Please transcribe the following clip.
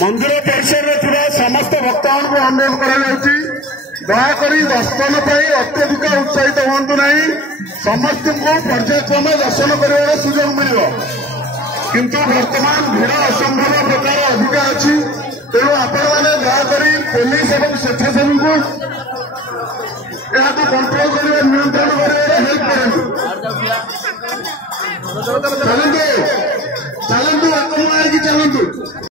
मंदिर परिसर में समस्त भक्तों को अनुरोध कर दयाकोरी दर्शन पर अत्यधिक उत्साहित हूँ ना समस्त को पर्यायक्रम दर्शन कर सुजोग मिल किंतु वर्तमान भीड़ असंभव प्रकार अधिक अच्छी तेणु आपण मैंने दयाकोरी पुलिस और स्वेच्छासेवी को कंट्रोल कर नियंत्रण कर हेल्प करें। चलतु चलतु चलतु।